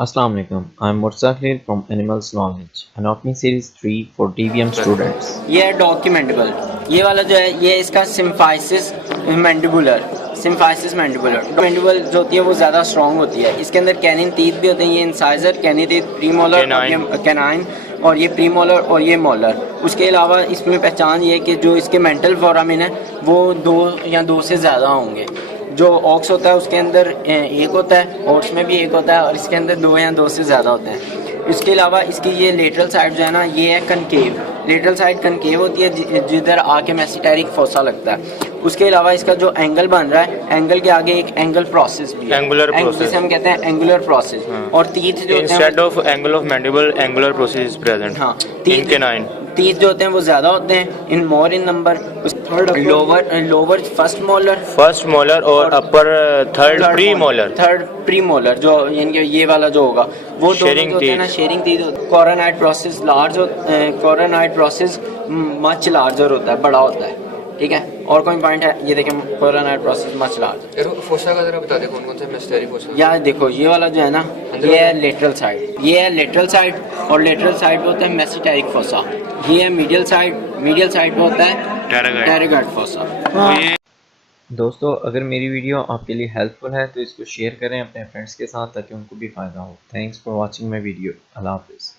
Assalamualaikum. I'm Murtaza Khalil from Animals Knowledge, an opening series 3 for DVM students. ये है डॉक्यूमेंटेबल। ये वाला जो है ये इसका सिम्फाइसिस मैंडिबुलर मैंडिबल जो होती है वो ज़्यादा स्ट्रॉन्ग होती है। इसके अंदर कैनिन टीथ भी होते हैं, ये incisor canine teeth premolar canine और ये प्रीमोलर और ये मोलर। उसके अलावा इसमें पहचान ये कि जो इसके मेंटल फोरामिन है वो 2 या 2 से ज़्यादा होंगे। जो ऑक्स होता है उसके अंदर एक होता है, ऑक्स में भी एक होता है और इसके अंदर 2 या 2 से ज़्यादा होते हैं। इसके अलावा इसकी ये लेटरल साइड जो है ना ये है कनकेव। लेटरल साइड कनकेव होती है जिधर आके मेसिटेरिक फोसा लगता है। उसके अलावा इसका जो एंगल बन रहा है, एंगल के आगे एक एंगल प्रोसेस भी है, एंगुलर प्रोसेस जिसे हम कहते हैं एंगुलर प्रोसेस। और टीथ जो instead of angle of mandible angular process is present. हाँ, इन कैनाइन टीथ जो होते हैं वो ज्यादा होते हैं इन मोर इन नंबर। लोअर फर्स्ट मोलर और अपर थर्ड प्री मोलर जो यानी कि ये वाला जो होगा वो शेयरिंग होते हैं ना, sharing teeth. Coronoid process coronoid process much larger होता है, बड़ा होता है। ठीक है, और कोई पॉइंट है? ये देखें coronoid process much larger. Fossa का जरा बता दे कौन कौन से मेसिटेरिक फोसा। यार देखो ये वाला जो है ना ये है लेटरल साइड, ये है लेटरल साइड और लेटरल साइड पे होता है मेसिटेरिक फोसा। ये है मीडियल साइड पे होता है टेरागाइड फोसा। दोस्तों, अगर मेरी वीडियो आपके लिए हेल्पफुल है तो इसको शेयर करें अपने फ्रेंड्स के साथ ताकि उनको भी फ़ायदा हो। Thanks for watching my video. अल्लाह हाफिज़।